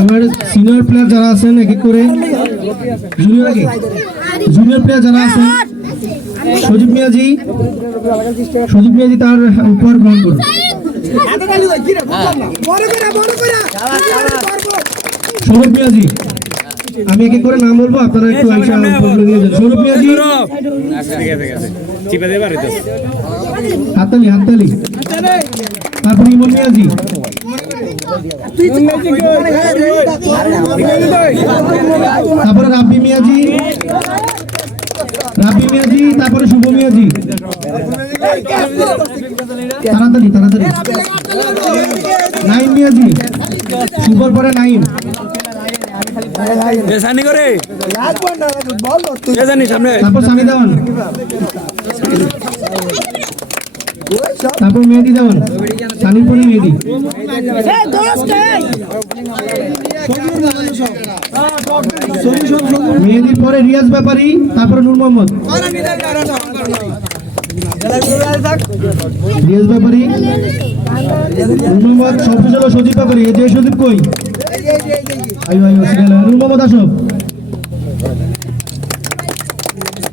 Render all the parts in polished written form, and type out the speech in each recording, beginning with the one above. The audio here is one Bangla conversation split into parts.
আমার সিনিয়র প্লেয়ার যারা আছেন এক এক করে জুনিয়র প্লেয়ার যারা আছেন সজীব মিয়াজি তার উপহার গ্রহণ করুন। সৌরভ মিয়াজি, আমি এক এক করে নাম বলবো, আপনারা একটু সৌরভ মিয়াজি, হাততালি হাততালি। তারপর ইমন মিয়াজি, তারপরে রাব্বি মিয়াজি, তারপরে শুভ মিয়াজি, তাড়াতাড়ি তাড়াতাড়ি। নাইম মিয়াজি, শুভর পরে নাইম। তারপর সামি দেওয়ান, তারপর মেহেদি দেওয়ান, সানির পরে মেহেদি। মেহেদির পরে রিয়াজ ব্যাপারী, তারপরে নূর মোহাম্মদ। রিয়াজ ব্যাপারী, নূর মোহাম্মদ, সবশেষ হলো সজীব ব্যাপারী। এই যে সজীব কই? নূর মোহাম্মদ আসব,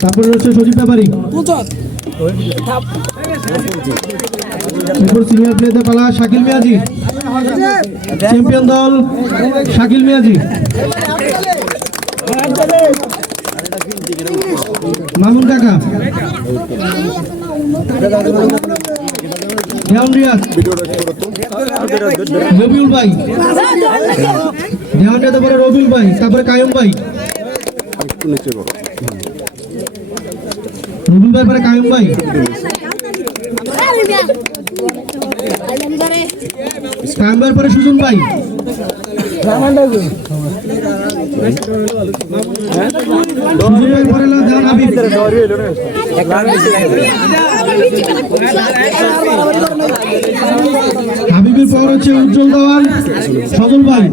তারপরে হচ্ছে সজীব ব্যাপারী। সিনিয়র প্লেয়ারদের পালা, শাকিল মিয়াজি, চ্যাম্পিয়ন দল শাকিল মিয়াজি। মামুন কাকা, রিয়াজ, রবিউল ভাই, তারপরে রবিউল ভাই, তারপরে কায়ুম ভাই, রবিউল ভাই পরে কায়ুম ভাই, কায়ুম ভাই পরে সুজন ভাই, সুজন ভাই পরে জাহান হাবিব, হাবিবের পর হচ্ছে উজ্জ্বল দেওয়ান, সজল ভাই,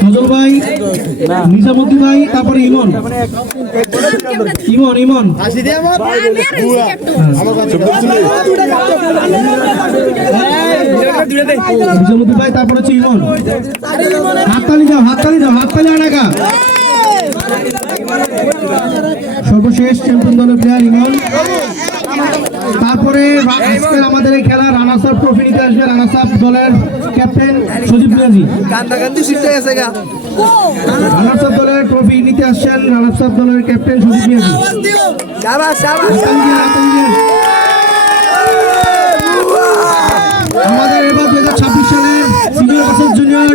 সজল ভাই, নিজামুদ্দিন ভাই, তারপরে ইমন, নিজামুদ্দিন ভাই, তারপরে হচ্ছে ইমন। হাততালি যাও, হাততালি আনাকা। সর্বশেষ চ্যাম্পিয়ন দলের প্লেয়ার ইমন। তারপরে আজকের আমাদের এই খেলা রানার্স আপ ট্রফি নিতে আসবে রানার্স আপ দলের ক্যাপ্টেন সজীব মিয়াজি। রানার্স আপ দলের ট্রফি নিতে আসছেন রানার্স আপ দলের ক্যাপ্টেন সজীব মিয়াজি। আমাদের এবার 2026 সালের সিনিয়র ভার্সেস জুনিয়র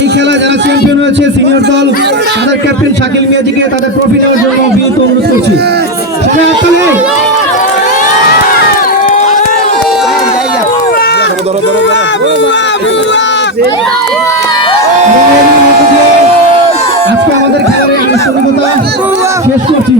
এই খেলা যারা চ্যাম্পিয়ন হয়েছে সিনিয়র দল, তাদের ক্যাপ্টেন শাকিল মিয়াজিকে তাদের ট্রফি নেওয়ার জন্য বিনীত অনুরোধ করছি। আজকে আমাদের খেলার আনুষ্ঠানিকতা শেষ করছি।